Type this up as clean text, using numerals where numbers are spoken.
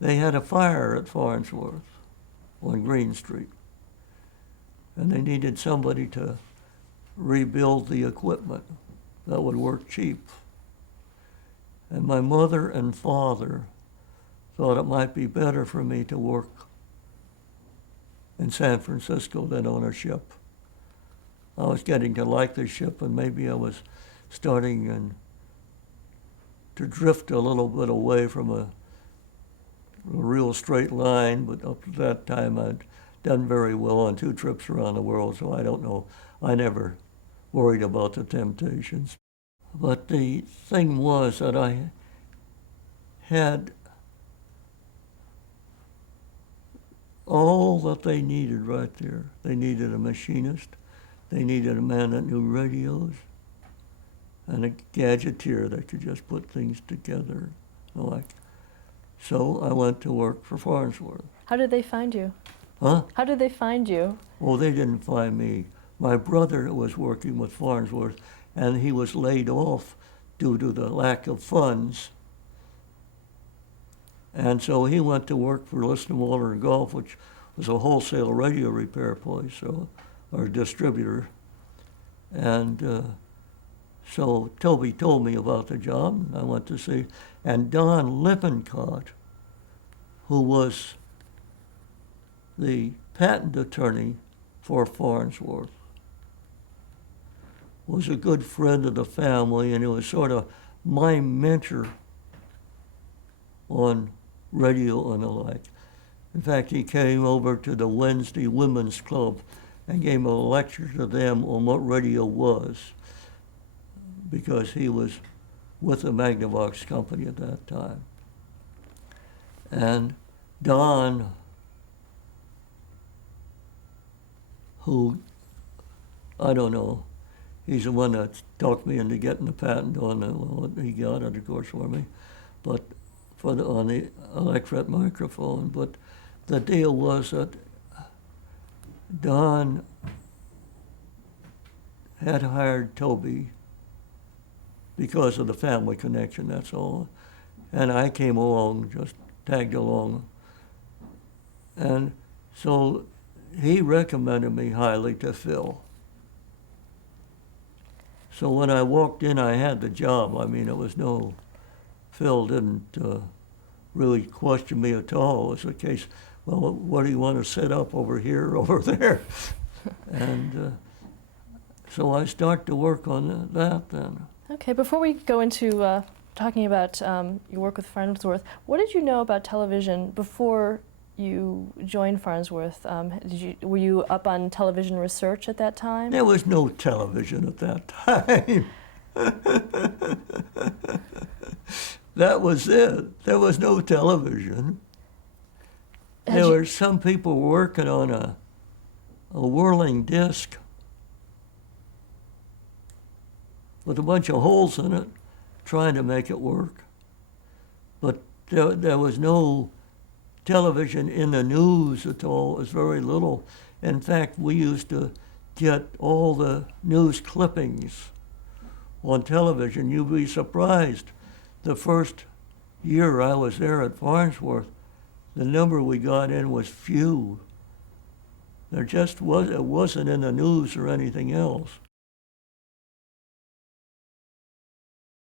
they had a fire at Farnsworth on Green Street, and they needed somebody to rebuild the equipment that would work cheap. And my mother and father thought it might be better for me to work in San Francisco than on a ship. I was getting to like the ship, and maybe I was starting to drift a little bit away from a real straight line, but up to that time I'd done very well on 2 trips around the world, so I don't know. I never worried about the temptations. But the thing was that I had all that they needed right there. They needed a machinist. They needed a man that knew radios and a gadgeteer that could just put things together. So I went to work for Farnsworth. How did they find you? Huh? How did they find you? Well, they didn't find me. My brother was working with Farnsworth, and he was laid off due to the lack of funds. And so he went to work for Listen Water and Golf, which was a wholesale radio repair place, or distributor. And so Toby told me about the job, and I went to see. And Don Lippincott, who was the patent attorney for Farnsworth, was a good friend of the family, and he was sort of my mentor on radio and the like. In fact, he came over to the Wednesday Women's Club and gave a lecture to them on what radio was, because he was with the Magnavox company at that time. And Don, who, I don't know, he's the one that talked me into getting the patent on what he got it, of course, for me, but on the electret microphone. But the deal was that Don had hired Toby because of the family connection, that's all. And I came along, just tagged along. And so he recommended me highly to Phil. So when I walked in, I had the job. I mean, Phil didn't really question me at all. It was a case, well, what do you want to set up over here, over there? And so I started to work on that then. Okay, before we go into talking about your work with Farnsworth, what did you know about television before you joined Farnsworth? Were you up on television research at that time? There was no television at that time. That was it. There was no television. There were some people working on a whirling disc with a bunch of holes in it, trying to make it work. But there was no television in the news at all. It was very little. In fact, we used to get all the news clippings on television. You'd be surprised. The first year I was there at Farnsworth, the number we got in was few. It wasn't in the news or anything else.